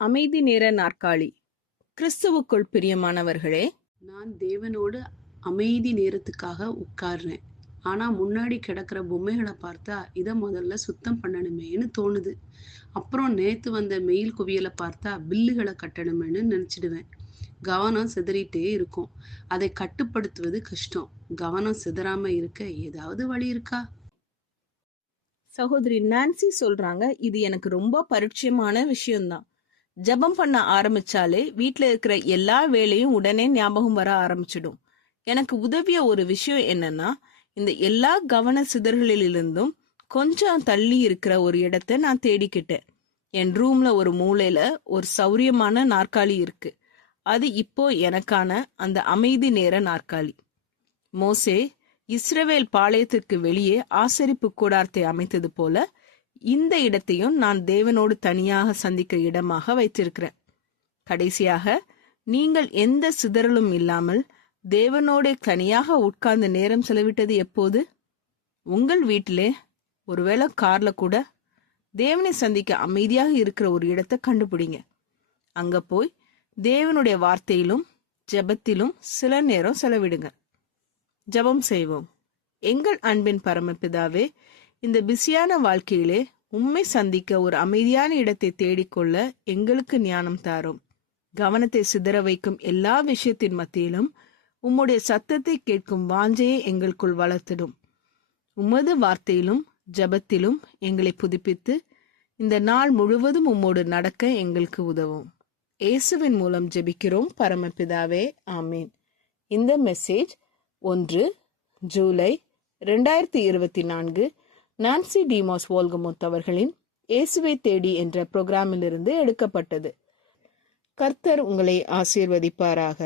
அமைதி நேர நாற்காலி. கிறிஸ்துவுக்குள் பிரியமானவர்களே, நான் தேவனோடு அமைதி நேரத்துக்காக உட்கார்றேன். ஆனா முன்னாடி கிடக்கிற பொம்மைகளை பார்த்தா இதை முதல்ல சுத்தம் பண்ணணுமேன்னு தோணுது. அப்புறம் நேத்து வந்த மெயில் குவியலை பார்த்தா பில்லுகளை கட்டணுமேன்னு நினைச்சிடுவேன். கவனம் சிதறிட்டே இருக்கும். அதை கட்டுப்படுத்துவது கஷ்டம். கவனம் சிதறாம இருக்க ஏதாவது வழி இருக்கா? சகோதரி நான்சி சொல்றாங்க, இது எனக்கு ரொம்ப பரிச்சயமான விஷயம்தான். ஜெபம் பண்ண ஆரம்பிச்சாலே வீட்ல இருக்கிற எல்லா வேலையும் உடனே ஞாபகம் வர ஆரம்பிச்சிடும். எனக்கு உதவிய ஒரு விஷயம் என்னன்னா, இந்த எல்லா கவன சிதறலிலிருந்தும் கொஞ்சம் தள்ளி இருக்கிற ஒரு இடத்தை நான் தேடிக்கிட்டேன். என் ரூம்ல ஒரு மூலையில ஒரு சௌரியமான நாற்காலி இருக்கு. அது இப்போ எனக்கான அந்த அமைதி நேர நாற்காலி. மோசே இஸ்ரவேல் பாளையத்திற்கு வெளியே ஆசரிப்பு கூடாரத்தை அமைத்தது போல இந்த இடத்தையும் நான் தேவனோடு தனியாக சந்திக்கிற இடமாக வைத்திருக்கிறேன். கடைசியாக, நீங்கள் எந்த சிதறலும் இல்லாமல் தேவனோட தனியாக உட்கார்ந்து நேரம் செலவிட்டது எப்போது? உங்கள் வீட்டிலே, ஒருவேளை கார்ல கூட தேவனை சந்திக்க அமைதியாக இருக்கிற ஒரு இடத்தை கண்டுபிடிங்க. அங்க போய் தேவனுடைய வார்த்தையிலும் ஜெபத்திலும் சில நேரம் செலவிடுங்க. ஜெபம் செய்வோம். எங்கள் அன்பின் பரமபிதாவே, இந்த பிஸியான வாழ்க்கையிலே உம்மை சந்திக்க ஒரு அமைதியான இடத்தை தேடிக்கொள்ள எங்களுக்கு ஞானம் தாரும். கவனத்தை சிதற வைக்கும் எல்லா விஷயத்தின் மத்தியிலும் உம்முடைய சத்தத்தை கேட்கும் வாஞ்சையை எங்களுக்குள் வளர்த்திடும். உமது வார்த்தையிலும் ஜபத்திலும் எங்களை புதுப்பித்து இந்த நாள் முழுவதும் உம்மோடு நடக்க எங்களுக்கு உதவும். இயேசுவின் மூலம் ஜெபிக்கிறோம் பரமபிதாவே, ஆமீன். இந்த மெசேஜ் 1 ஜூலை 2024 நான்சி டிமாஸ் வோல்கமுத் அவர்களின் இயேசுவை தேடி என்ற புரோகிராமிலிருந்து எடுக்கப்பட்டது. கர்த்தர் உங்களை ஆசீர்வதிப்பாராக.